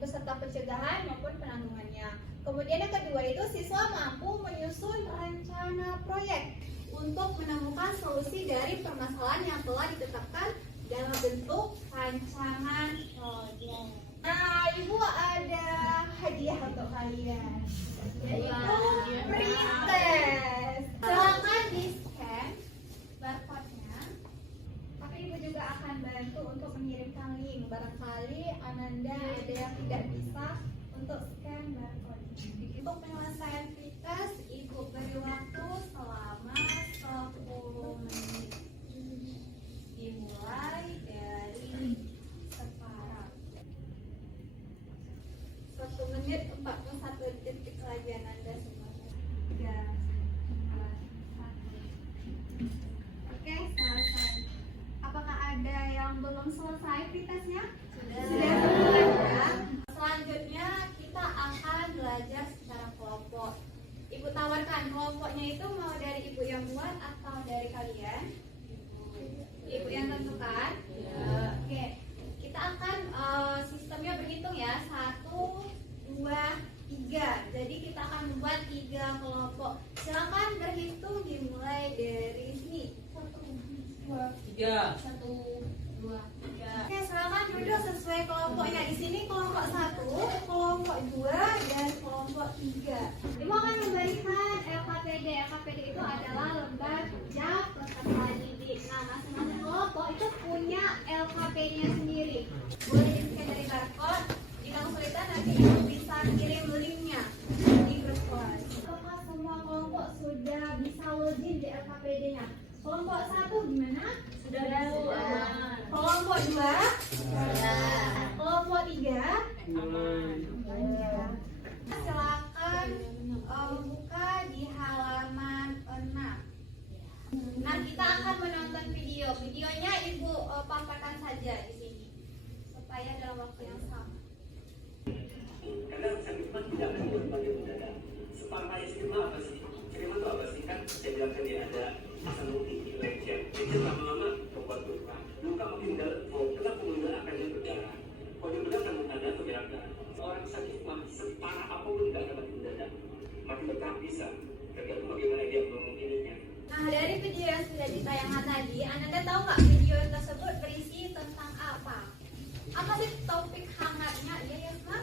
beserta pencegahan maupun penanggulangannya. Kemudian yang kedua itu siswa mampu menyusun rencana proyek untuk menemukan solusi dari permasalahan yang telah ditetapkan dalam bentuk rancangan proyek. Nah, Ibu ada hadiah untuk kalian, yaitu pretest. Silakan di scan barcode-nya. Tapi Ibu juga akan bantu untuk mengirimkan link. Barangkali Ananda ada yang tidak bisa untuk scan barcode. Untuk penyelesaian pretest, Ibu beri waktu selama 10 menit. Dimulai dari sekarang. 1 menit 41 detik lagi Ananda semuanya. 3, 2, 1. Oke, selesai. Apakah ada yang belum selesai pretestnya? Sudah selesai ya. Selanjutnya kita akan belajar secara kelompok. Ibu tawarkan kelompoknya itu mau dari Ibu yang buat atau dari kalian? Ibu yang tentukan? Ya. Oke, kita akan sistemnya berhitung ya, 1, 2, 3. Jadi kita akan membuat 3 kelompok. Silakan berhitung dimulai dari sini. 1, 2, 3. Oke, silakan duduk sesuai kelompoknya. Di sini kelompok 1, kelompok 2, dan kelompok 3. Ibu akan memberikan LKPD. LKPD itu adalah lembar kerja peserta didik. Nah, masing-masing kelompok itu punya LKPD-nya sendiri. Boleh di-scan dari barcode. Jika kesulitan nanti Ibu bisa kirim linknya di grup kelas. Apakah semua kelompok sudah bisa login di LKPD-nya? Kelompok 1 gimana? Sudah. Kelompok 2? Sudah. Kelompok 3? Silakan buka di halaman 6. Nah, kita akan menonton video. Videonya Ibu paparkan saja di sini supaya dalam waktu yang sama. Kadang seniman tidak akan berbagi mendadak. Separahnya seniman apa sih? Seniman itu apa sih? Kan saya bilang tadi ada asal multi lecture. Lecture lama-lama membuat luka. Luka makin dalam, kenapa penunda akan dia berdarah? Kalau dia berdarah kan ada berdarah. Orang sakit mati separah apapun tidak akan makin mendadak. Makin bertahap bisa. Tergantung bagaimana dia mengininya. Nah, dari video yang sudah ditayangkan tadi, Anda tahu nggak video tersebut berisi tentang apa? Apa sih topik hangatnya? Ya, Yasma?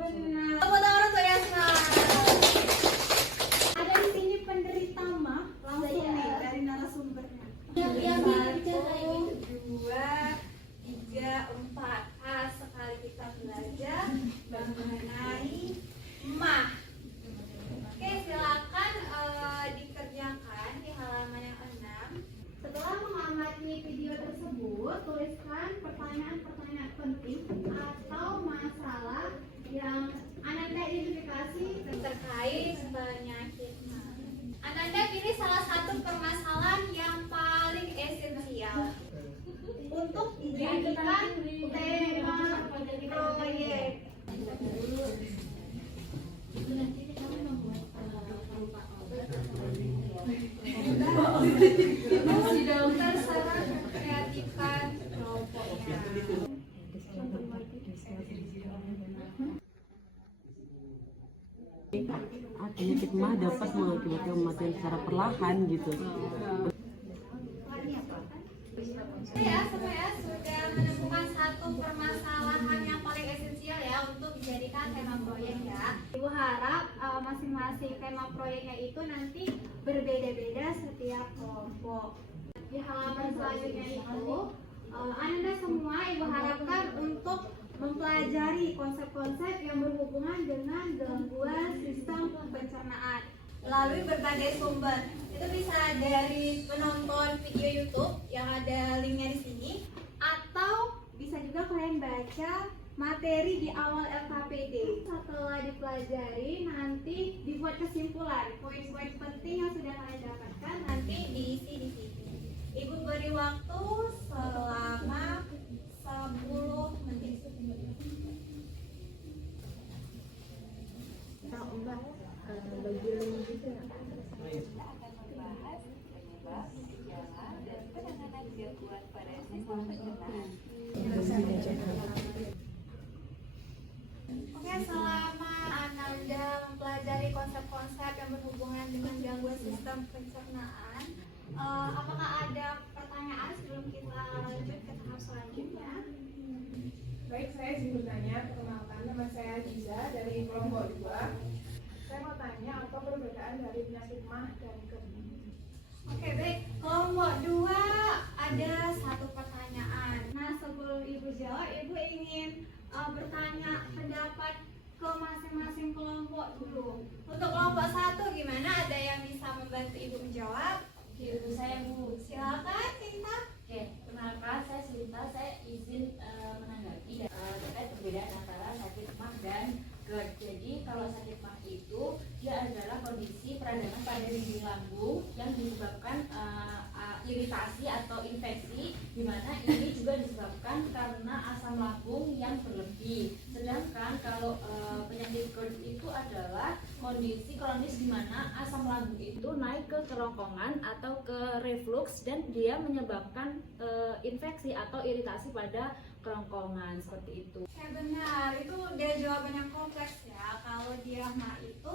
Benar. Tepuk tangan untuk Yasma. Ada di sini penderita mah, langsung nih dari narasumbernya. 1, 2, 3, 4. Sekali kita belajar mengenai mah. Oke, silakan dikerjakan di halaman yang 6. Setelah mengamati video tersebut, tuliskan pertanyaan-pertanyaan penting atau masalah yang Ananda identifikasi terkait penyakit mah. Ananda pilih salah satu permasalahan yang paling esensial untuk dijadikan tema proyek. Terserah kreatifkan kelompoknya. Penyakit mah dapat mengakibatkan kematian secara perlahan gitu. Ya, semua ya sudah menemukan satu permasalahan yang paling esensial ya untuk dijadikan tema proyek ya. Ibu harap masing-masing tema proyeknya itu nanti berbeda-beda setiap kelompok. Di halaman selanjutnya itu, Anda semua Ibu harapkan untuk mempelajari konsep-konsep yang berhubungan dengan gangguan sistem pencernaan melalui berbagai sumber. Itu bisa dari penonton video YouTube yang ada linknya di sini, atau bisa juga kalian baca materi di awal LKPD. Setelah dipelajari, nanti dibuat kesimpulan. Poin-poin penting yang sudah kalian dapatkan nanti diisi di sini. Ibu beri waktu selama 10 menit. Bagi link gitu ya. Akan membahas penyebab, gejala, dan penanganan buat para siswa berkelas. Oke, selama Ananda mempelajari konsep-konsep yang berhubungan dengan gangguan sistem pencernaan, apakah ada pertanyaan sebelum kita lanjut ke tahap selanjutnya? Baik, saya izin bertanya. Perkenalkan, nama saya Aziza dari kelompok 2. Saya mau tanya apa perbedaan dari penyakit MAH dan GERD? Oke, baik. Kelompok 2 ada satu pertanyaan. Nah, sebelum Ibu jawab, Ibu ingin bertanya pendapat ke masing-masing kelompok dulu. Untuk kelompok 1 gimana? Ada yang bisa membantu Ibu menjawab? Ibu saya Bu. Silakan, Sinta. Oke, kenalkan saya Sinta. Saya izin menanggapi terkait perbedaan antara sakit MAH dan GERD. Jadi kalau sakit MAH itu dia adalah kondisi peradangan pada dinding lambung yang disebabkan iritasi atau infeksi, di mana ini juga disebabkan karena asam lambung yang berlebih. Sedangkan kalau penyakit GERD itu adalah kondisi kronis di mana asam lambung itu naik ke kerongkongan atau ke reflux dan dia menyebabkan infeksi atau iritasi pada kerongkongan seperti itu. Ya benar, itu dia jawaban yang kompleks ya. Kalau dia MAH itu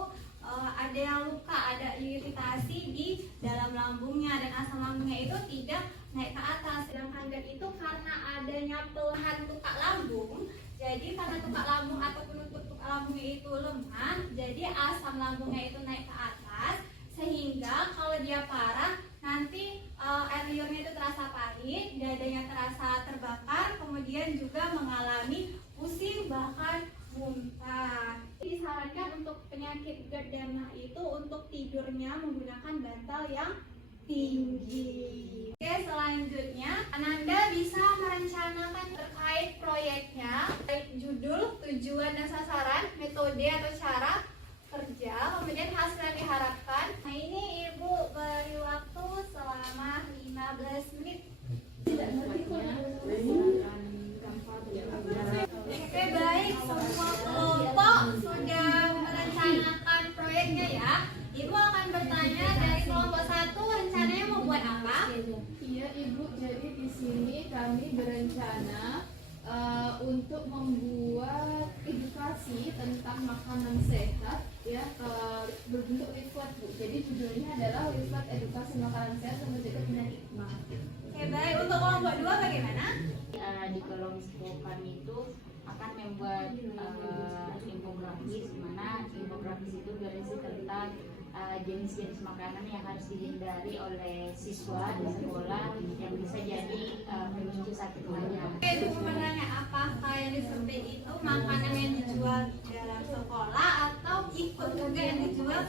ada yang luka, ada iritasi di dalam lambungnya dan asam lambungnya itu tidak naik ke atas. Sedangkan GERD itu karena adanya pelahan tuka lambung, jadi karena tuka lambung atau penutup tuka lambungnya itu lemah, jadi asam lambungnya itu naik ke atas, sehingga kalau dia parah nanti air liurnya itu terasa pahit, dadanya terasa terbakar, kemudian juga mengalami pusing bahkan muntah. Disarankan untuk penyakit GERD dan MAH itu untuk tidurnya menggunakan bantal yang tinggi. Oke, selanjutnya Ananda bisa merencanakan terkait proyeknya, baik judul, tujuan dan sasaran, metode atau cara kerja, kemudian hasil yang diharapkan. Nah, ini Ibu beri waktu selama 15 menit. Oke, baik, semua kelompok sudah merencanakan proyeknya ya. Ibu akan bertanya dari kelompok 1, rencananya mau buat apa? Iya Ibu, jadi di sini kami berencana untuk membuat edukasi tentang makanan sehat ya, berbentuk leaflet Bu. Jadi judulnya adalah leaflet edukasi makanan sehat untuk mencegah penyakit MAH. Oke, baik, untuk kelompok 2 bagaimana? Di kelompok kami itu akan membuat infografis, di mana infografis itu berisi tentang jenis-jenis makanan yang harus dihindari oleh siswa di sekolah yang bisa jadi pemicu sakit MAH. Oke, Ibu bertanya apakah yang disurvei itu makanan yang dijual di dalam sekolah atau ikut juga yang dijual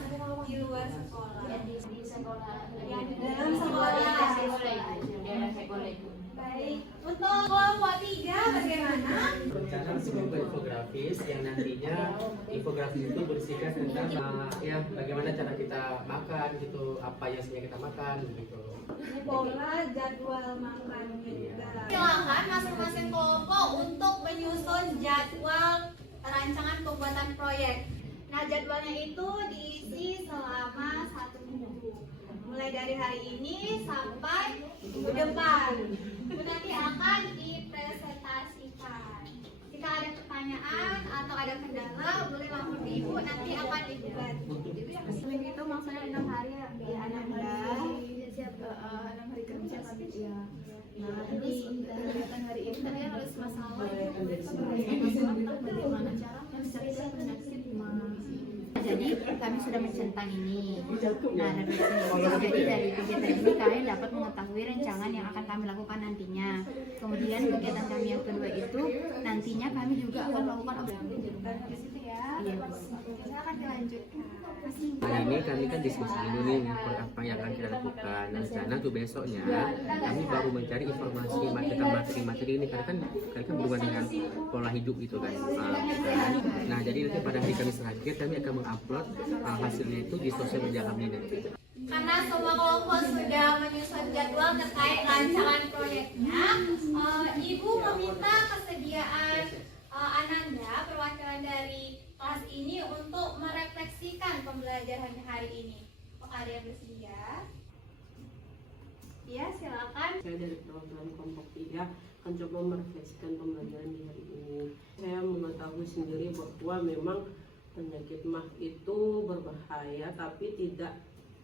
di luar sekolah? Yang di sekolah, Yang di dalam sekolah. di dalam sekolah itu. Baik, untuk kelompok 3 bagaimana? Rencana sebuah infografis yang nantinya infografis itu berisikan tentang ya bagaimana cara kita makan gitu, apa yang sebenarnya kita makan gitu. Pola jadwal makannya juga. Silakan masing-masing kelompok untuk menyusun jadwal rancangan pembuatan proyek. Nah, jadwalnya itu diisi selama 1 minggu. Mulai dari hari ini sampai minggu depan. Itu nanti akan dipresentasikan. Jika ada pertanyaan atau ada kendala, boleh lapor ke Ibu, nanti akan Ibu bantu. Seminggu itu maksudnya 6 hari ya, Ananda. 6 hari kerja kami ya. Nah, terus kegiatan hari ini tadi harus masalah bagaimana cara mencegah penyakit MAH. Jadi kami sudah mencentang ini. Nah, jadi dari kegiatan ini kalian dapat mengetahui rancangan yang akan kami lakukan nantinya. Kemudian kegiatan kami yang kedua itu nantinya kami juga akan melakukan Di situ ya. Silakan dilanjutkan. Nah ini kami kan diskusi dulu nih apa yang akan kita lakukan. Nah rencana tuh besoknya kami baru mencari informasi tentang materi-materi ini karena kan berhubungan dengan pola hidup gitu kan. Nah jadi nanti pada hari Kamis terakhir kami akan mengupload hasilnya itu di sosial media kami nanti. Karena semua kelompok sudah menyusun jadwal terkait rancangan proyeknya, Ibu meminta kesediaan Ananda, perwakilan dari kelas ini untuk merefleksikan pembelajaran hari ini. Apakah ada yang bersedia? Ya, silakan. Saya dari perwakilan kelompok 3 akan coba merefleksikan pembelajaran di hari ini. Saya mengetahui sendiri bahwa memang penyakit MAH itu berbahaya, tapi tidak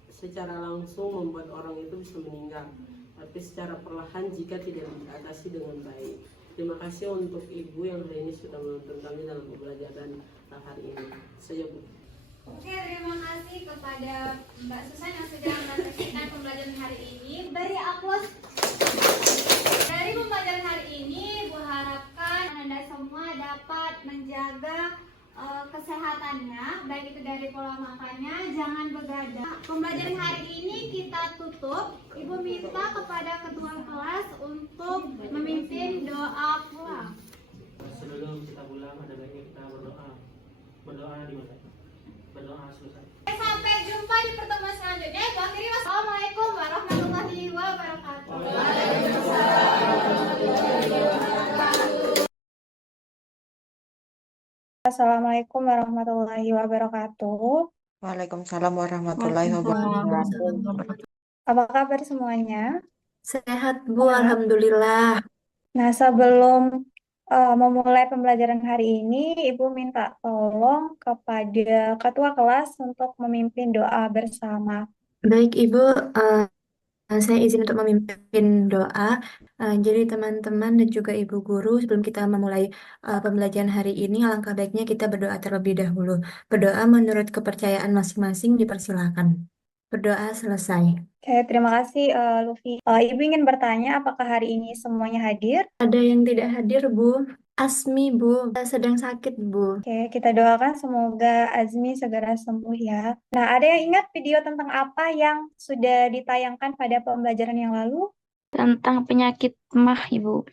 secara langsung membuat orang itu bisa meninggal, tapi secara perlahan jika tidak diatasi dengan baik. Terima kasih untuk Ibu yang hari ini sudah menonton kami dalam pembelajaran hari ini. Saya Bu. Oke, terima kasih kepada Mbak Susan yang sudah merefleksikan pembelajaran hari ini. Beri aplaus. Dari pembelajaran hari ini, Bu harapkan Anda semua dapat menjaga kesehatannya, baik itu dari pola makannya, jangan begadang. Pembelajaran hari ini kita tutup. Ibu minta kepada ketua kelas untuk memimpin doa pulang. Sebelum kita pulang, ada baiknya kita berdoa. Berdoa di mana? Berdoa selesai. Sampai jumpa di pertemuan selanjutnya. Ibu akhiri, wassalamualaikum warahmatullahi wabarakatuh. Assalamualaikum warahmatullahi wabarakatuh. Waalaikumsalam warahmatullahi wabarakatuh. Apa kabar semuanya? Sehat Bu, alhamdulillah. Nah, sebelum memulai pembelajaran hari ini, Ibu minta tolong kepada ketua kelas untuk memimpin doa bersama. Baik Ibu, saya izin untuk memimpin doa. Jadi teman-teman dan juga Ibu Guru, sebelum kita memulai pembelajaran hari ini, alangkah baiknya kita berdoa terlebih dahulu. Berdoa menurut kepercayaan masing-masing dipersilakan. Berdoa selesai. Oke, terima kasih Luffy. Ibu ingin bertanya apakah hari ini semuanya hadir? Ada yang tidak hadir Bu. Asmi Bu, sedang sakit Bu. Oke, kita doakan semoga Azmi segera sembuh ya. Nah, ada yang ingat video tentang apa yang sudah ditayangkan pada pembelajaran yang lalu? Tentang penyakit MAH Ibu.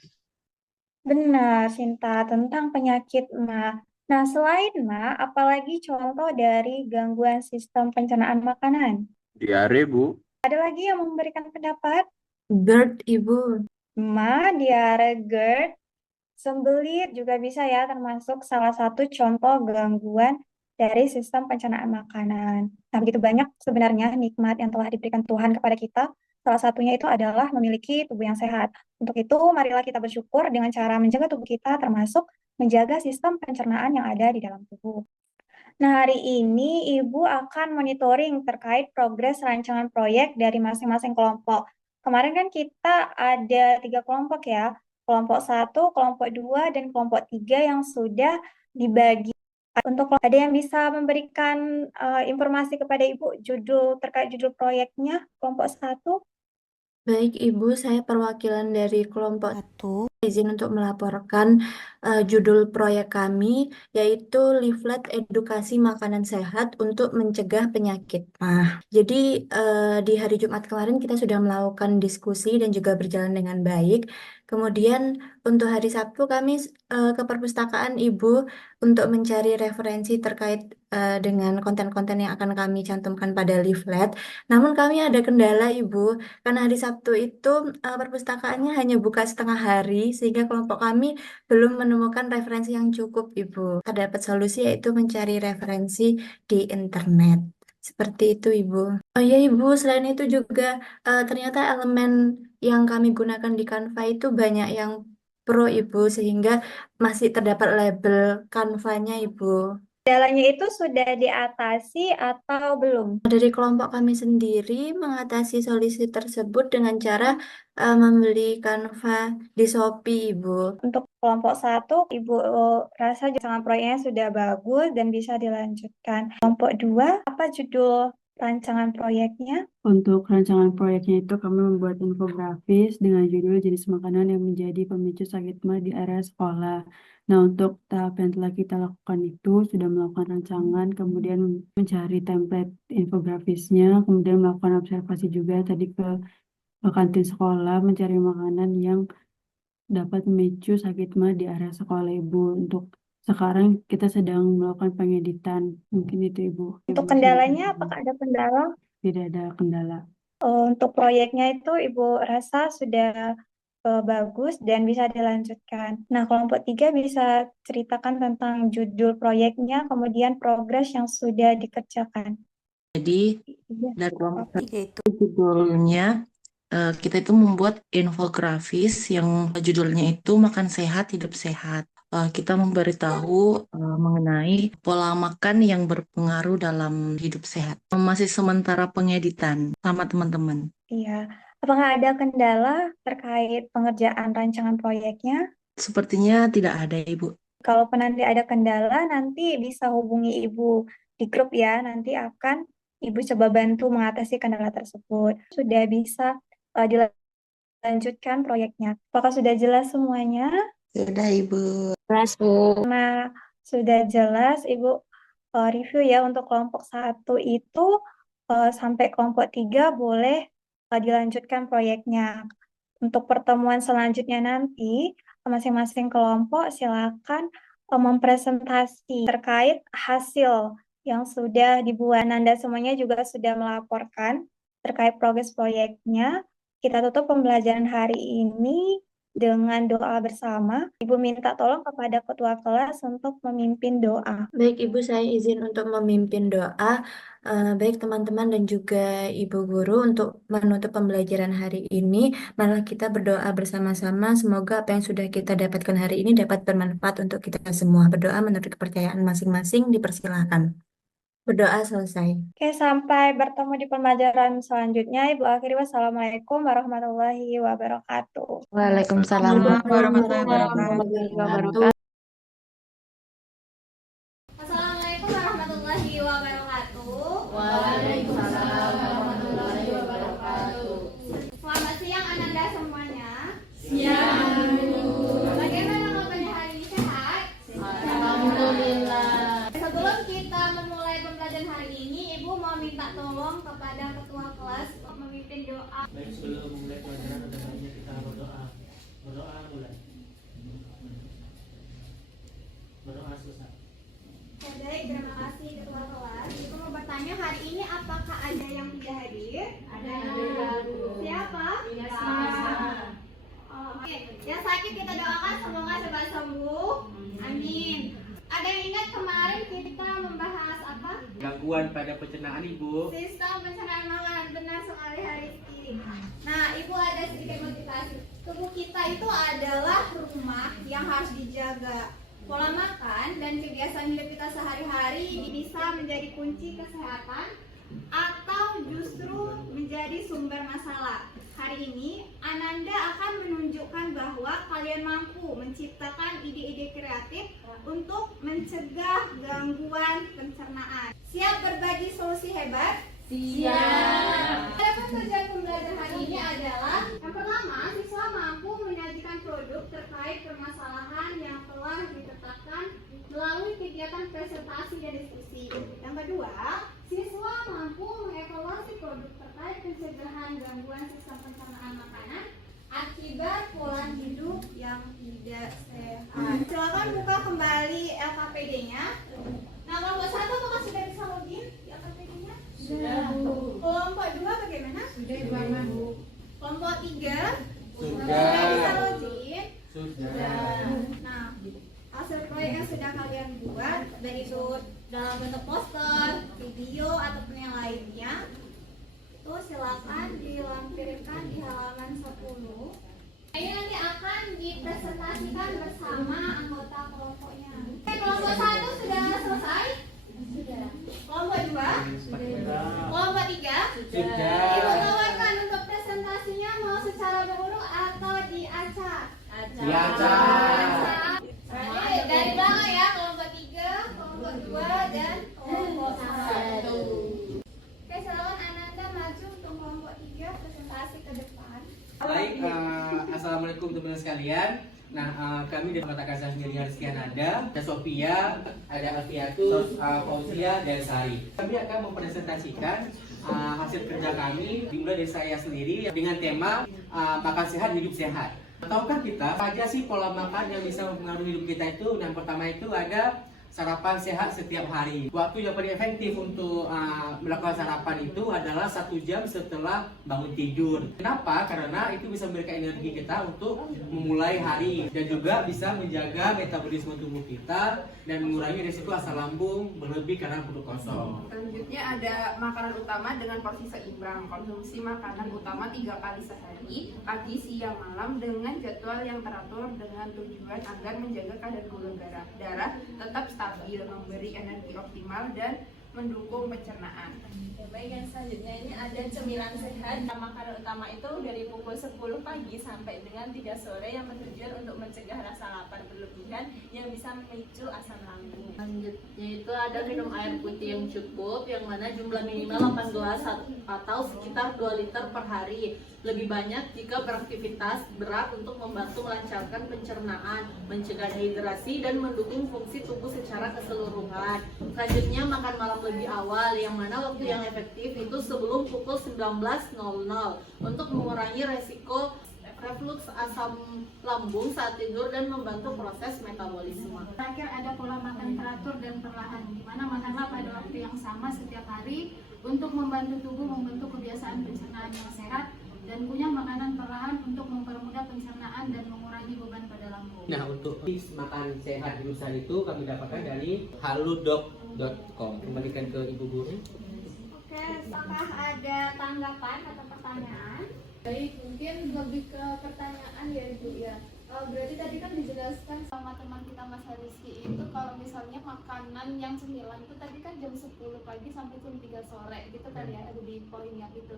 Benar, Sinta, tentang penyakit MAH. Nah, selain MAH, apalagi contoh dari gangguan sistem pencernaan makanan? Diare, Bu. Ada lagi yang memberikan pendapat? GERD Ibu. MAH, diare, GERD, sembelit juga bisa ya, termasuk salah satu contoh gangguan dari sistem pencernaan makanan. Nah, begitu banyak sebenarnya nikmat yang telah diberikan Tuhan kepada kita. Salah satunya itu adalah memiliki tubuh yang sehat. Untuk itu, marilah kita bersyukur dengan cara menjaga tubuh kita, termasuk menjaga sistem pencernaan yang ada di dalam tubuh. Nah, hari ini Ibu akan monitoring terkait progres rancangan proyek dari masing-masing kelompok. Kemarin kan kita ada 3 kelompok ya, kelompok 1, kelompok 2, dan kelompok 3 yang sudah dibagi. Untuk ada yang bisa memberikan informasi kepada Ibu terkait judul proyeknya, kelompok 1? Baik Ibu, saya perwakilan dari kelompok 1. Izin untuk melaporkan judul proyek kami, yaitu Leaflet Edukasi Makanan Sehat untuk Mencegah Penyakit MAH. Jadi di hari Jumat kemarin kita sudah melakukan diskusi dan juga berjalan dengan baik. Kemudian untuk hari Sabtu kami ke perpustakaan Ibu untuk mencari referensi terkait dengan konten-konten yang akan kami cantumkan pada leaflet. Namun kami ada kendala Ibu, karena hari Sabtu itu perpustakaannya hanya buka setengah hari, sehingga kelompok kami belum menemukan referensi yang cukup Ibu. Terdapat solusi yaitu mencari referensi di internet. Seperti itu Ibu. Oh iya Ibu, selain itu juga ternyata elemen yang kami gunakan di Canva itu banyak yang pro Ibu, sehingga masih terdapat label Canva-nya Ibu. Kendalanya itu sudah diatasi atau belum? Dari kelompok kami sendiri mengatasi solusi tersebut dengan cara membeli Canva di Shopee, Ibu. Untuk kelompok 1, Ibu rasa rancangan proyeknya sudah bagus dan bisa dilanjutkan. Kelompok 2, apa judul rancangan proyeknya? Untuk rancangan proyeknya itu kami membuat infografis dengan judul jenis makanan yang menjadi pemicu sakit MAH di area sekolah. Nah, untuk tahap yang telah kita lakukan itu sudah melakukan rancangan, kemudian mencari template infografisnya, kemudian melakukan observasi juga tadi ke kantin sekolah, mencari makanan yang dapat memicu sakit MAH di area sekolah Ibu. Untuk sekarang kita sedang melakukan pengeditan, mungkin itu Ibu. Untuk kendalanya, apakah ada kendala? Tidak ada kendala. Untuk proyeknya itu Ibu rasa sudah bagus dan bisa dilanjutkan. Nah, kelompok 3 bisa ceritakan tentang judul proyeknya, kemudian progres yang sudah dikerjakan. Jadi dari kelompok 3 itu judulnya kita itu membuat infografis yang judulnya itu Makan Sehat, Hidup Sehat. Kita memberitahu mengenai pola makan yang berpengaruh dalam hidup sehat. Masih sementara pengeditan sama teman-teman. Iya. Apakah ada kendala terkait pengerjaan rancangan proyeknya? Sepertinya tidak ada, Ibu. Kalaupun nanti ada kendala, nanti bisa hubungi Ibu di grup ya. Nanti akan Ibu coba bantu mengatasi kendala tersebut. Sudah bisa dilanjutkan proyeknya. Apakah sudah jelas semuanya? Sudah, Ibu. Kelas, Bu. Nah, sudah jelas Ibu review ya untuk kelompok 1 itu sampai kelompok 3 boleh dilanjutkan proyeknya. Untuk pertemuan selanjutnya nanti, masing-masing kelompok silakan mempresentasi terkait hasil yang sudah dibuat. Anda semuanya juga sudah melaporkan terkait progres proyeknya. Kita tutup pembelajaran hari ini dengan doa bersama. Ibu minta tolong kepada ketua kelas untuk memimpin doa. Baik, Ibu, saya izin untuk memimpin doa. Baik teman-teman dan juga Ibu Guru, untuk menutup pembelajaran hari ini, malah kita berdoa bersama-sama. Semoga apa yang sudah kita dapatkan hari ini dapat bermanfaat untuk kita semua. Berdoa menurut kepercayaan masing-masing, dipersilahkan. Berdoa selesai. Oke, sampai bertemu di pembelajaran selanjutnya. Ibu akhiri wassalamualaikum warahmatullahi wabarakatuh. Waalaikumsalam warahmatullahi wabarakatuh. Assalamualaikum warahmatullahi wabarakatuh. Waalaikumsalam warahmatullahi wabarakatuh. Selamat siang Ananda semuanya. Siang, Bu. Bagaimana kabarnya hari ini, sehat? Alhamdulillah. Sebelum kita memulai pembelajaran hari ini, Ibu mau minta tolong kepada ketua kelas untuk memimpin doa. Baik, sebelum memulai pelajaran ada baiknya kita berdoa. Berdoa mulai. Berdoa susah. Oke, baik, terima kasih ketua kelas. Ibu mau bertanya, hari ini apakah ada yang tidak hadir? Ada. Siapa? Oke, yang sakit kita doakan semoga cepat sembuh. Amin. Ada yang ingat kemarin kita membahas apa? Gangguan pada pencernaan, Ibu. Sistem pencernaan makanan. Benar sekali Haristi. Nah, Ibu ada sedikit motivasi. Tubuh kita itu adalah rumah yang harus dijaga. Pola makan dan kebiasaan hidup kita sehari-hari bisa menjadi kunci kesehatan atau justru menjadi sumber masalah. Hari ini, Ananda akan menunjukkan bahwa kalian mampu menciptakan ide-ide kreatif untuk mencegah gangguan pencernaan. Siap berbagi solusi hebat? Siap. Adapun tujuan pembelajaran hari ini adalah yang pertama, siswa mampu menyajikan produk terkait permasalahan yang telah ditetapkan melalui kegiatan presentasi dan diskusi. Yang kedua, siswa mampu mengevaluasi produk terkait pencegahan gangguan sistem pencernaan makanan akibat pola hidup yang tidak sehat. Silakan buka kembali LKPD-nya. Nah, kelompok 1 apakah sudah bisa login di LKPD-nya? Sudah, Bu. Kelompok 2 bagaimana? Sudah, Bu. Kelompok 3 Sudah. bisa login? Sudah. Nah, hasil proyek yang sudah kalian buat, baik itu dalam bentuk poster, video, ataupun yang lainnya, itu silakan dilampirkan di halaman 10. Ini nanti akan dipresentasikan bersama anggota kelompoknya. Oke, kelompok 1 sudah selesai? Sudah. Kelompok 2? Sudah. Kelompok 3? Sudah. Ibu tawarkan untuk presentasinya mau secara berurut atau di acak? Di acak. Berarti dari belakang ya, kelompok 3, kelompok 2, dan kelompok 1. Oke, silakan Ananda maju untuk kelompok 3, presentasi ke depan. Baik, assalamualaikum teman-teman sekalian. Nah, kami dari Kota Kasar sendiri Rizky Ananda, ada Sophia, ada Alfiatus, Fauzia, dan Sari. Kami akan mempresentasikan hasil kerja kami dimulai dari saya sendiri dengan tema makan sehat, hidup sehat. Tahukah kita apa aja sih pola makan yang bisa mempengaruhi hidup kita itu? Yang pertama itu ada sarapan sehat setiap hari. Waktu yang paling efektif untuk melakukan sarapan itu adalah 1 jam setelah bangun tidur. Kenapa? Karena itu bisa memberikan energi kita untuk memulai hari dan juga bisa menjaga metabolisme tubuh kita dan mengurangi risiko asam lambung berlebih karena perut kosong. Selanjutnya ada makanan utama dengan porsi seimbang. Konsumsi makanan utama 3 kali sehari, pagi, siang, malam dengan jadwal yang teratur dengan tujuan agar menjaga kadar gula darah tetap stabil, memberi energi optimal dan mendukung pencernaan. Baik, yang selanjutnya ini ada cemilan sehat. Makanan utama itu dari pukul 10 pagi sampai dengan 3 sore yang bertujuan untuk mencegah rasa lapar berlebihan yang bisa memicu asam lambung. Selanjutnya itu ada minum air putih yang cukup, yang mana jumlah minimal 8 gelas atau sekitar 2 liter per hari. Lebih banyak jika beraktivitas berat untuk membantu melancarkan pencernaan, mencegah dehidrasi, dan mendukung fungsi tubuh secara keseluruhan. Selanjutnya makan malam lebih awal, yang mana waktu yang efektif itu sebelum pukul 19.00 untuk mengurangi resiko reflux asam lambung saat tidur dan membantu proses metabolisme. Terakhir ada pola makan teratur dan perlahan, di mana makanlah pada waktu yang sama setiap hari untuk membantu tubuh membentuk kebiasaan pencernaan yang sehat dan punya makanan perlahan untuk mempermudah pencernaan dan mengurangi beban pada lambung. Nah, untuk tips makan sehat di Nusa itu kami dapatkan dari haludok.com. Kembalikan ke Ibu Guru. Oke, apakah ada tanggapan atau pertanyaan? Baik, mungkin lebih ke pertanyaan ya Ibu ya. Berarti tadi kan dijelaskan sama teman kita Mas Rizky itu kalau misalnya makanan yang cemilan itu tadi kan jam 10 pagi sampai jam 3 sore gitu tadi ya, ada di poin yang itu.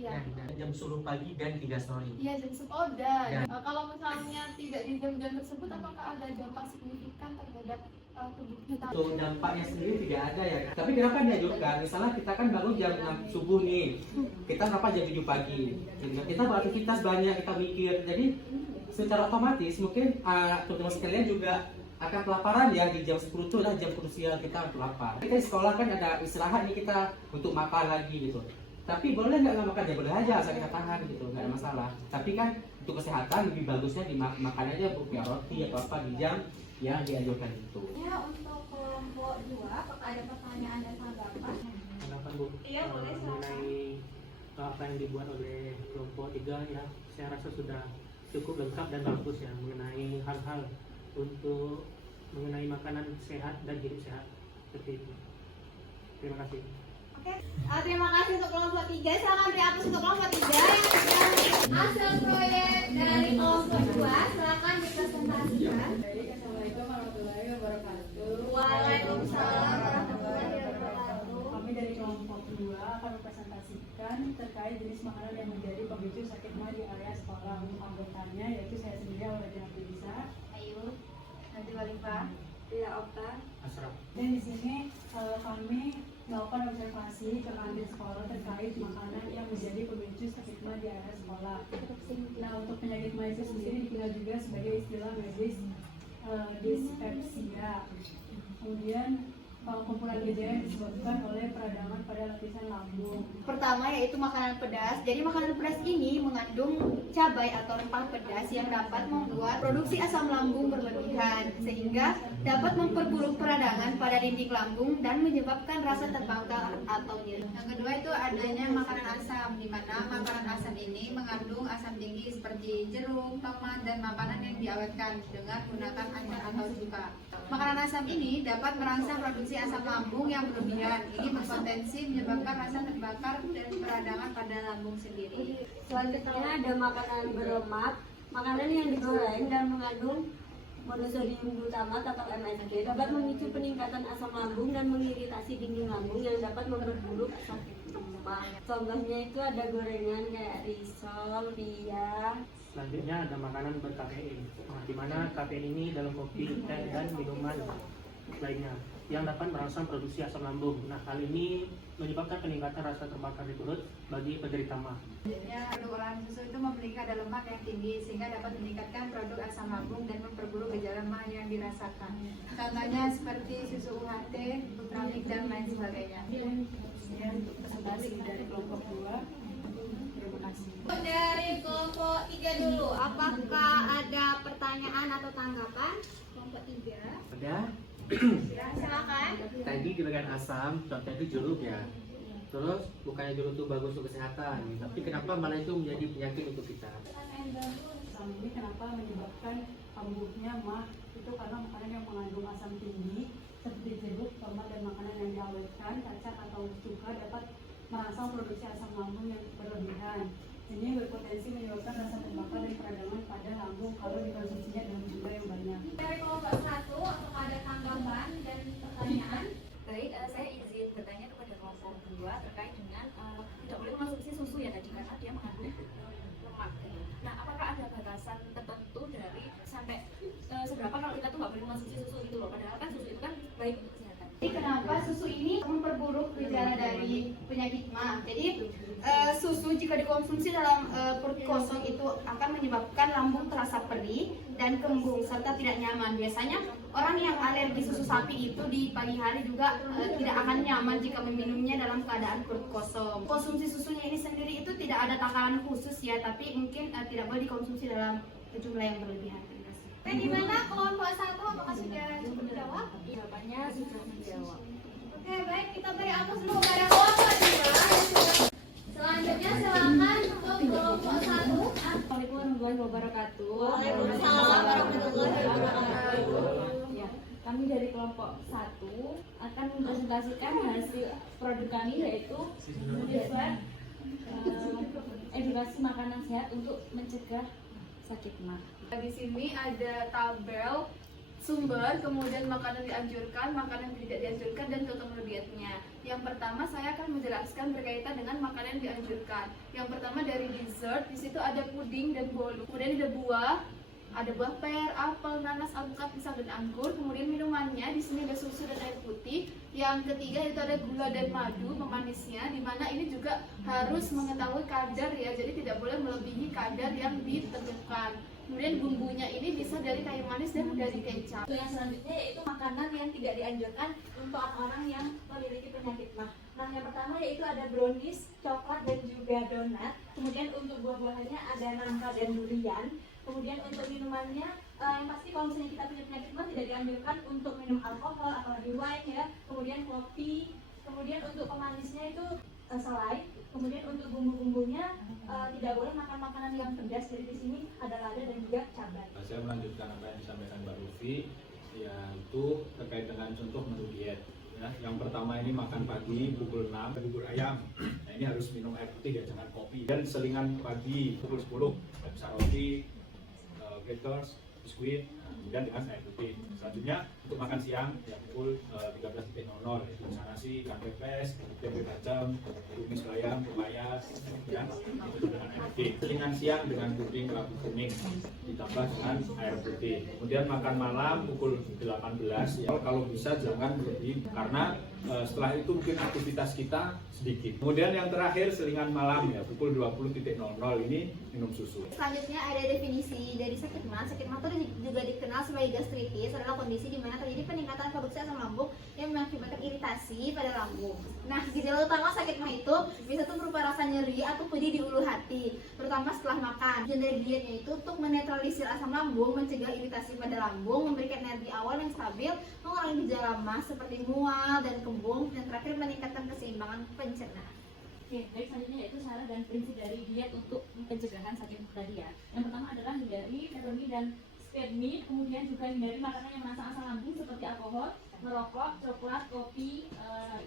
Iya. Jam 10 pagi dan 3 sore. Iya, jam 10. Oh, dan kalau misalnya tidak di jam-jam tersebut, apakah ada dampak signifikan terhadap tubuh kita? Untuk dampaknya sendiri tidak ada ya. Tapi kenapa dianjurkan? Misalnya kita kan bangun jam 6 subuh nih, kita kenapa jam 7 pagi? Kita beraktivitas banyak, kita mikir. Jadi secara otomatis mungkin teman-teman sekalian juga akan kelaparan ya di jam 10 itu adalah jam krusial kita untuk lapar. Kita di sekolah kan ada istirahat nih kita untuk makan lagi gitu. Tapi boleh nggak makan ya boleh aja asal kita tahan gitu, nggak ada masalah. Tapi kan untuk kesehatan lebih bagusnya dimakan aja kayak roti atau apa di jam yang dianjurkan itu. Ya, untuk kelompok 2, apakah ada pertanyaan dan tanggapan? Tanggapan Bu. Iya, boleh, silakan. Mengenai apa yang dibuat oleh kelompok 3 ya, saya rasa sudah cukup lengkap dan bagus ya mengenai hal-hal untuk mengenai makanan sehat dan hidup sehat seperti itu. Terima kasih. Oke, terima kasih untuk kelompok 3. Silakan beri aplaus untuk kelompok 3. Asal proyek dari kelompok 2, silakan dipresentasikan. Assalamualaikum warahmatullahi wabarakatuh. Waalaikumsalam warahmatullahi wabarakatuh. Kami dari kelompok 2 akan mempresentasikan terkait jenis makanan yang menjadi pemicu sakit mah di area sekolah. Untuk anggotanya yaitu saya sendiri Aulia Bisa. Ayo, nanti Walifah. Tidak, Okta. Asraf. Dan di sini kami melakukan observasi ke kantin sekolah terkait makanan yang menjadi pemicu sakit mah di area sekolah. Nah, untuk penyakit mah itu sendiri dikenal juga sebagai istilah medis dispepsia. Kemudian kumpulan gejala yang disebabkan oleh peradangan pada lapisan lambung. Pertama yaitu makanan pedas. Jadi makanan pedas ini mengandung cabai atau rempah pedas yang dapat membuat produksi asam lambung berlebihan sehingga dapat memperburuk peradangan pada dinding lambung dan menyebabkan rasa terbakar atau nyeri. Yang kedua itu adanya makanan asam, di mana makanan asam ini mengandung asam tinggi seperti jeruk, tomat, dan makanan yang diawetkan dengan menggunakan acar atau cuka. Makanan asam ini dapat merangsang produksi asam lambung yang berlebihan. Ini berpotensi menyebabkan rasa terbakar dan peradangan pada lambung sendiri. Selanjutnya ada makanan berlemak. Makanan yang digoreng dan mengandung monosodium glutamat atau MSG dapat memicu peningkatan asam lambung dan mengiritasi dinding lambung yang dapat memperburuk sakit mah. Contohnya itu ada gorengan kayak risol, pia. Selanjutnya ada makanan berkafein, di mana kafein ini dalam kopi, teh, dan minuman lainnya yang dapat merangsang produksi asam lambung. Nah, hal ini menyebabkan peningkatan rasa terbakar di perut bagi penderita mah. Selanjutnya, produk olahan susu itu memiliki kadar lemak yang tinggi sehingga dapat meningkatkan produk asam lambung dan memperburuk gejala mah yang dirasakan. Contohnya seperti susu UHT, Nutramik, dan lain sebagainya. Sekian untuk presentasi dari kelompok 2. Terima kasih. Dari kelompok 3 dulu, apakah ada pertanyaan atau tanggapan? Kelompok 3. Ada? Silakan. Tadi dengan asam, contohnya itu jeruk ya. Terus bukannya jeruk itu bagus untuk kesehatan, tapi kenapa malah itu menjadi penyakit untuk kita? Asam ini kenapa menyebabkan kambuhnya mah? Itu karena makanan yang mengandung asam tinggi seperti jeruk, tomat, dan makanan yang diawetkan, kacang atau cuka dapat merangsang produksi asam lambung yang berlebihan. Ini berpotensi menyebabkan rasa terbakar dan peradangan pada lambung kalau dikonsumsinya dalam jumlah yang banyak. Dari kelompok 1, apakah ada tanggapan dan pertanyaan? Baik, saya izin bertanya kepada kelompok 2 terkait dengan tidak boleh mengonsumsi susu ya tadi karena dia mengandung lemak. Nah, apakah ada batasan tertentu dari sampai seberapa kalau kita tuh nggak boleh mengonsumsi susu gitu loh? Padahal kan susu itu kan baik untuk kesehatan. Jadi kenapa susu ini memperburuk gejala dari penyakit MAH? Jadi susu jika dikonsumsi dalam perut kosong itu akan menyebabkan lambung terasa perih dan kembung serta tidak nyaman. Biasanya orang yang alergi susu sapi itu di pagi hari juga tidak akan nyaman jika meminumnya dalam keadaan perut kosong. Konsumsi susunya ini sendiri itu tidak ada takaran khusus ya, tapi mungkin tidak boleh dikonsumsi dalam jumlah yang berlebihan. Oke, gimana kelompok 1, apakah sudah cukup dijawab? Jawabannya sudah dijawab. Oke, baik, kita beri aplaus dulu pada kelompok 2. Selanjutnya silakan untuk kelompok 1. Assalamualaikum warahmatullahi wabarakatuh. Waalaikumsalam warahmatullahi wabarakatuh. Ya, kami dari kelompok 1 akan mempresentasikan hasil produk kami yaitu edukasi makanan sehat untuk mencegah sakit MAH. Di sini ada tabel sumber, kemudian makanan dianjurkan, makanan tidak dianjurkan, dan ketentuan dietnya. Yang pertama saya akan menjelaskan berkaitan dengan makanan yang dianjurkan. Yang pertama dari dessert, di situ ada puding dan bolu. Kemudian ada buah pear, apel, nanas, alpukat, pisang, dan anggur. Kemudian minumannya di sini ada susu dan air putih. Yang ketiga itu ada gula dan madu pemanisnya, di mana ini juga harus mengetahui kadar ya, jadi tidak boleh melebihi kadar yang ditentukan. Kemudian bumbunya ini bisa dari kayu manis dan dari kecap. Yang selanjutnya yaitu makanan yang tidak dianjurkan untuk orang yang memiliki penyakit MAH. Nah, yang pertama yaitu ada brownies, coklat, dan juga donat. Kemudian untuk buah-buahannya ada nangka dan durian. Kemudian untuk minumannya, yang pasti kalau misalnya kita punya penyakit MAH tidak dianjurkan untuk minum alkohol, apalagi wine ya. Kemudian kopi. Kemudian untuk pemanisnya itu selai. Kemudian untuk bumbu-bumbunya tidak boleh makan makanan yang pedas. Jadi di sini ada lada dan juga cabai. Saya melanjutkan apa yang disampaikan Mbak Lufi, yaitu terkait dengan contoh menu diet. Ya, yang pertama ini makan pagi pukul 6 bubur ayam. Nah, ini harus minum air putih ya, jangan kopi. Dan selingan pagi pukul 10 bisa roti, crackers, biskuit, kemudian dengan air putih. Selanjutnya untuk makan siang ya pukul 13.00 yaitu nasi, ikan pepes, tempe kacang, tumis bayam, pepaya, ya itu dengan air putih. Selingan siang dengan puding kelabu kuning ditambah dengan air putih. Kemudian makan malam pukul 18 ya, kalau bisa jangan lebih karena setelah itu mungkin aktivitas kita sedikit. Kemudian yang terakhir selingan malam ya pukul 20.00 ini minum susu. Selanjutnya ada definisi dari sakit MAH. Sakit MAH itu juga dikenal sebagai gastritis, adalah kondisi di mana terjadi peningkatan produksi asam lambung yang mengakibatkan iritasi pada lambung. Nah, gejala utama sakit MAH itu bisa tuh berupa rasa nyeri atau pedih di ulu hati, terutama setelah makan. Tujuan dari dietnya itu untuk menetralisir asam lambung, mencegah iritasi pada lambung, memberikan energi awal yang stabil, mengurangi gejala MAH seperti mual dan kembung, dan terakhir meningkatkan keseimbangan pencernaan. Oke, baik, selanjutnya yaitu syarat dan prinsip dari diet untuk pencegahan sakit MAH tadi ya. Yang pertama adalah hindari peppermint dan speed meat, kemudian juga hindari makanan yang merangsang asam lambung seperti alkohol, merokok, coklat, kopi,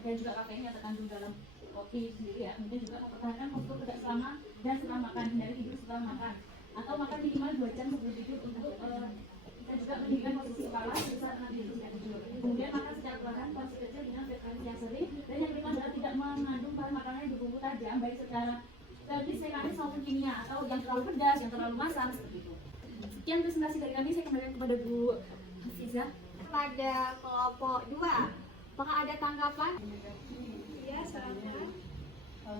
dan juga kafein yang terkandung dalam kopi sendiri ya. Kemudian juga mempertahankan postur tegak selama dan setelah makan, hindari tidur setelah makan, atau makan minimal 2 jam sebelum tidur untuk kita juga meninggikan posisi kepala saat nanti tidur. Kemudian makan secara perlahan, porsi kecil dengan frekuensi yang sering. Dan yang kelima adalah tidak mengandung bahan makanan yang berbumbu tajam, baik secara terlebih mekanis maupun kimia, atau yang terlalu pedas, yang terlalu masam seperti itu. Sekian presentasi dari kami, saya kembalikan kepada Bu Hafiza. Pada kelompok 2, apakah ada tanggapan? Iya, silakan.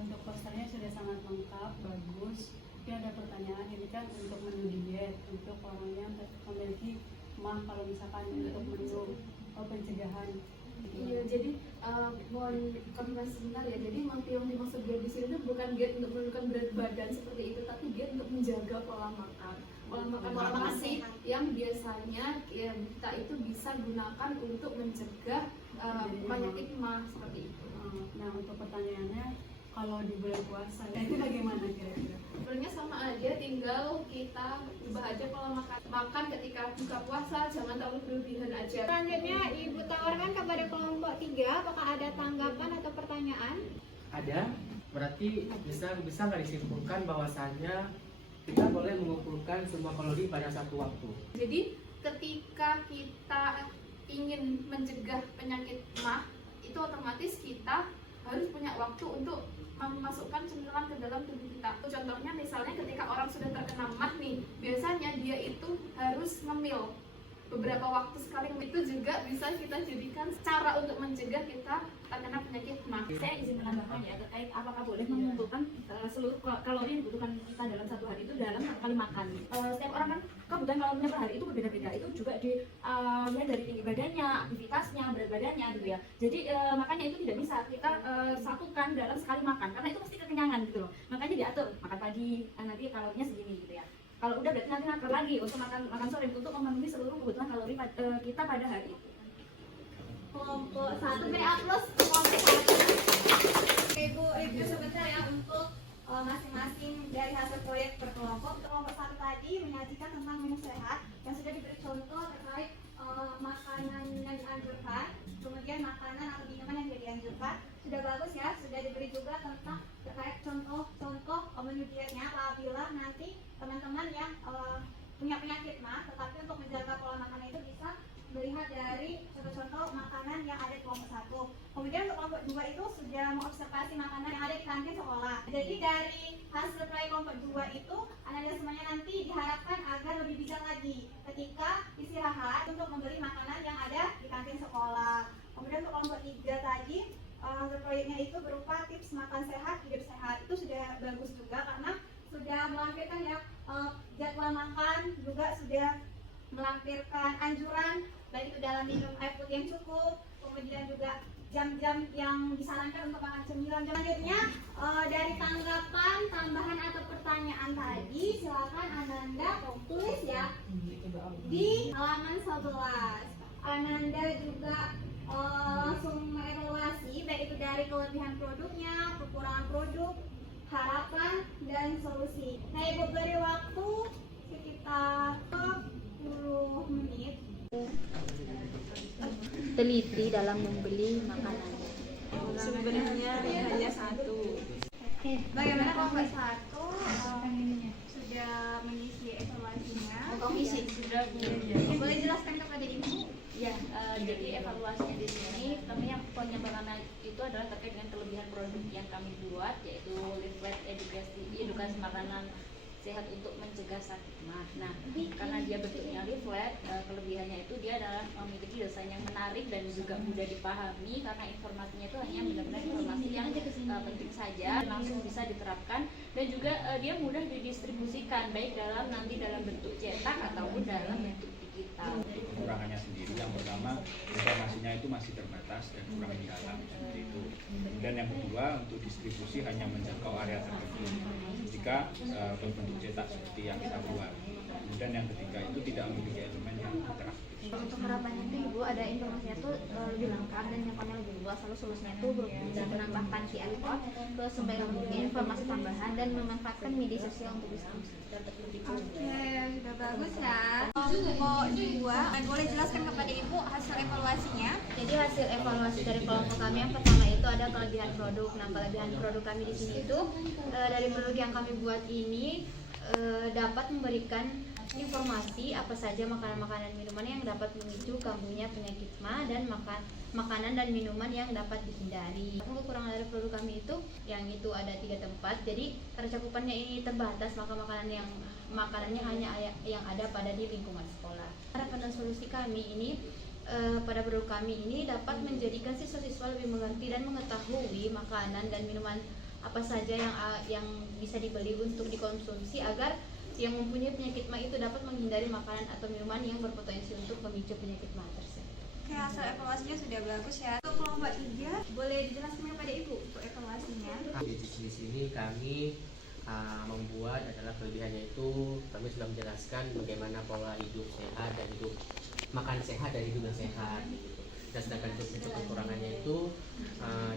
Untuk posternya sudah sangat lengkap, bagus. Tapi ada pertanyaan, ini kan untuk menu diet untuk orang yang memiliki MAH, kalau misalkan untuk menu pencegahan. Iya, jadi mohon konfirmasi sebentar ya. Jadi yang dimaksud diet di sini itu bukan diet untuk menurunkan berat badan seperti itu, tapi diet untuk menjaga pola makan. pola nasi yang biasanya ya, kita itu bisa gunakan untuk mencegah penyakit mah seperti itu. Nah, untuk pertanyaannya, kalau di bulan puasa itu bagaimana kira-kira? Sebenarnya sama aja, tinggal kita ubah aja pola makan ketika buka puasa, jangan terlalu berlebihan aja. Selanjutnya Ibu tawarkan kepada kelompok 3, apakah ada tanggapan atau pertanyaan? Ada, berarti bisa nggak disimpulkan bahwasannya kita boleh mengumpulkan semua kalori pada satu waktu. Jadi ketika kita ingin mencegah penyakit mah, itu otomatis kita harus punya waktu untuk memasukkan cemilan ke dalam tubuh kita. Contohnya misalnya ketika orang sudah terkena mah nih, biasanya dia itu harus ngemil beberapa waktu sekali. Itu juga bisa kita jadikan cara untuk mencegah kita terkena penyakit mah. Saya izin menambahkan ya terkait apakah boleh mengumpulkan seluruh kalori yang dibutuhkan kita dalam satu hari itu dalam satu kali makan. Setiap orang kan kebutuhan kalorinya per hari itu berbeda-beda. Itu juga dilihat dari tinggi badannya, aktivitasnya, berat badannya gitu ya. Jadi makanya itu tidak bisa kita satukan dalam sekali makan karena itu pasti kekenyangan gitu loh. Makanya diatur makan pagi, nanti kalorinya segini gitu ya. Kalau udah berarti nanti ngatur lagi untuk makan sore untuk memenuhi seluruh kebutuhan kalori kita pada hari itu. Kelompok 1 beri aplaus kelompok 1. Ibu sebentar ya untuk masing-masing dari hasil proyek per kelompok. Kelompok 1 tadi menyajikan tentang menu sehat yang sudah diberi contoh terkait makanan yang dianjurkan, kemudian makanan atau minuman yang tidak dianjurkan. Sudah bagus ya, sudah diberi juga tentang terkait contoh menu dietnya apabila nanti teman-teman yang punya penyakit mah, tetapi untuk menjaga pola makan itu bisa melihat dari contoh-contoh makanan yang ada di kelompok 1. Kemudian untuk kelompok 2 itu sudah mengobservasi makanan yang ada di kantin sekolah. Jadi dari hasil proyek kelompok 2 itu, anak-anak semuanya nanti diharapkan agar lebih bijak lagi ketika istirahat untuk membeli makanan yang ada di kantin sekolah. Kemudian untuk kelompok 3 tadi, hasil proyeknya itu berupa tips makan sehat, hidup sehat. Itu sudah bagus juga karena sudah melampirkan ya jadwal makan, juga sudah melampirkan anjuran baik itu dalam minum air putih yang cukup, kemudian juga jam-jam yang disarankan untuk makan cemilan. Selanjutnya dari tanggapan, tambahan atau pertanyaan tadi, silakan Ananda tulis ya di halaman 11. Ananda juga langsung mengevaluasi baik itu dari kelebihan produknya, kekurangan produk, harapan, dan solusi. Nah, Ibu beri waktu sekitar 10 menit. Teliti dalam membeli makanan. Sebenarnya hanya satu. Bagaimana kelompok 1 sudah mengisi evaluasinya? Sudah Boleh jelaskan kepada Ibu? Ya, jadi evaluasinya di sini kami yang poin yang pertama itu adalah terkait dengan kelebihan produk yang kami buat, yaitu leaflet edukasi makanan sehat untuk mencegah sakit mah. Nah, karena dia bentuknya leaflet, kelebihannya itu dia adalah memiliki desain yang menarik dan juga mudah dipahami karena informasinya itu hanya benar-benar informasi yang penting saja, langsung bisa diterapkan, dan juga dia mudah didistribusikan baik nanti dalam bentuk cetak ataupun dalam bentuk digital. Kekurangannya sendiri, yang pertama informasinya itu masih terbatas dan kurang mendalam seperti itu. Kemudian yang kedua, untuk distribusi hanya menjangkau area tertentu jika berbentuk cetak seperti yang kita buat. Kemudian yang ketiga itu tidak memiliki elemen yang interaktif. Untuk harapannya itu Ibu ada informasinya tuh lebih lengkap dan jangkauannya lebih luas, lalu solusinya itu dan menambahkan QR code ke sumber informasi tambahan dan memanfaatkan media sosial untuk diskusi dan tertutup. Oke, sudah bagus ya. Kelompok 2, boleh jelaskan kepada Ibu hasil evaluasinya? Jadi hasil evaluasi dari kelompok kami yang pertama itu ada kelebihan produk. Nah, kelebihan produk kami di sini itu dari produk yang kami buat ini dapat memberikan informasi apa saja makanan-makanan minuman yang dapat memicu kambuhnya penyakit mah dan makanan dan minuman yang dapat dihindari. Kekurangan dari produk kami itu yang itu ada 3 tempat, jadi karena cakupannya ini terbatas maka makanannya hanya yang ada pada di lingkungan sekolah. Harapan dan solusi kami ini pada produk kami ini dapat menjadikan siswa-siswa lebih mengerti dan mengetahui makanan dan minuman apa saja yang bisa dibeli untuk dikonsumsi agar yang mempunyai penyakit mah itu dapat menghindari makanan atau minuman yang berpotensi untuk memicu penyakit mah tersebut. Oke, hasil evaluasinya sudah bagus ya. Untuk kelompok 3, boleh dijelaskan kepada Ibu untuk evaluasinya? Di sini kami membuat adalah kelebihannya itu kami sudah menjelaskan bagaimana pola hidup sehat dan hidup makan sehat dan hidup yang sehat gitu. Dan sedangkan untuk kekurangannya itu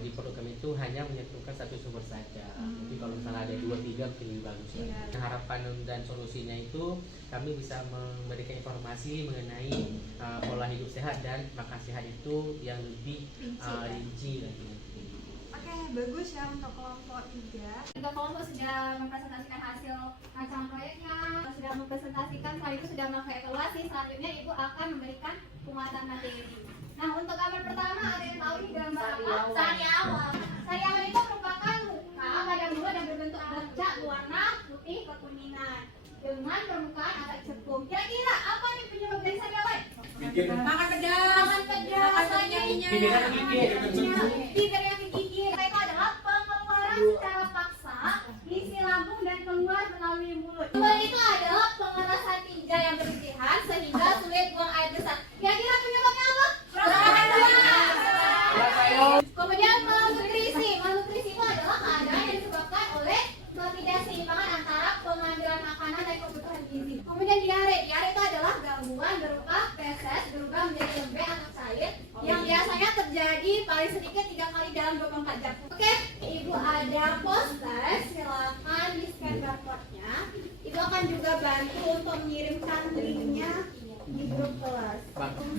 di produk kami itu hanya menyentuhkan satu sumber saja. Jadi kalau misalnya ada 2-3 mungkin lebih bagus. Harapan dan solusinya itu kami bisa memberikan informasi mengenai pola hidup sehat dan makan sehat itu yang lebih rinci lagi. Oke, bagus ya untuk kelompok 3. 3 kelompok sudah mempresentasikan hasil rancangan proyeknya, sudah mempresentasikan, setelah itu sudah melakukan evaluasi. Selanjutnya Ibu akan memberikan penguatan materi. Nah, untuk gambar pertama ada yang tahu ini gambar apa? Sariawan. Sariawan itu merupakan muka pada buah dan berbentuk bercak berwarna putih kekuningan dengan permukaan agak cekung. Kira-kira apa nih penyebab dari sariawan? Makan pedas. Makan pedas. Selanjutnya bibir yang digigit. Itu adalah pengeluaran secara paksa isi lambung dan keluar melalui mulut. Kemudian itu adalah pengerasan tinja yang berlebihan sehingga sulit buang air besar. Kira-kira penyebabnya apa? Kemudian malnutrisi. Malnutrisi itu adalah keadaan yang disebabkan oleh ketidakseimbangan antara pengambilan makanan dan kebutuhan gizi. Kemudian diare. Diare itu adalah gangguan berupa feses berubah menjadi lembek atau cair yang biasanya terjadi paling sedikit 3 kali dalam 24 jam. Oke, Ibu ada poster, silakan di scan barcode-nya. Itu akan juga bantu untuk mengirimkan linknya di grup kelas.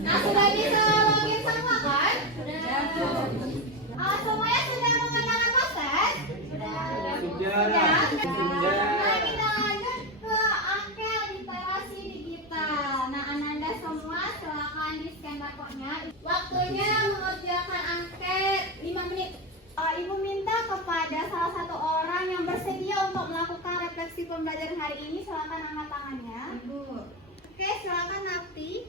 Nah, sudah bisa login semua kan? Sudah. Semuanya sudah mengerjakan poster? Sudah. Nah, kita lanjut ke angket literasi digital. Nah, Ananda semua silakan di scan barcode-nya. Waktunya mengerjakan angket 5 menit. Ibu minta kepada salah satu orang yang bersedia untuk melakukan refleksi pembelajaran hari ini, silakan angkat tangannya. Ibu. Oke, silakan Nafti.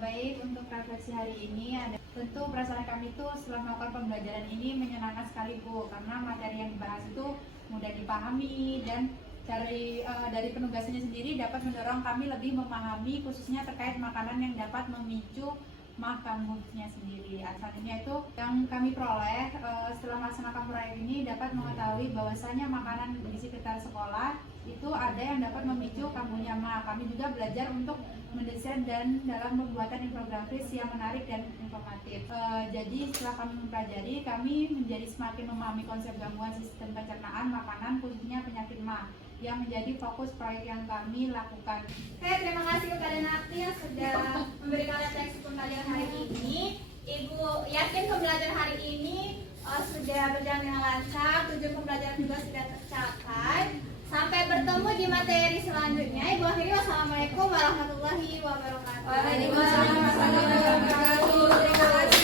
Baik, untuk refleksi hari ini tentu perasaan kami itu setelah melakukan pembelajaran ini menyenangkan sekali Bu, karena materi yang dibahas itu mudah dipahami dan dari penugasannya sendiri dapat mendorong kami lebih memahami khususnya terkait makanan yang dapat memicu makan moodnya sendiri. Selanjutnya itu yang kami peroleh setelah melaksanakan proyek ini dapat mengetahui bahwasanya makanan di sekitar sekolah itu ada yang dapat memicu kambuhnya mah. Kami juga belajar untuk mendesain dan dalam pembuatan infografis yang menarik dan informatif. Jadi setelah kami mempelajari, kami menjadi semakin memahami konsep gangguan sistem pencernaan makanan khususnya penyakit mah yang menjadi fokus proyek yang kami lakukan. Oke, terima kasih kepada Nafti yang sudah memberikan refleksi pembelajaran hari ini. Ibu yakin pembelajaran hari ini sudah berjalan dengan lancar, tujuan pembelajaran juga sudah tercapai. Sampai bertemu di materi selanjutnya. Ibu akhiri, wassalamualaikum warahmatullahi wabarakatuh. Waalaikumsalam warahmatullahi wabarakatuh. Terima kasih.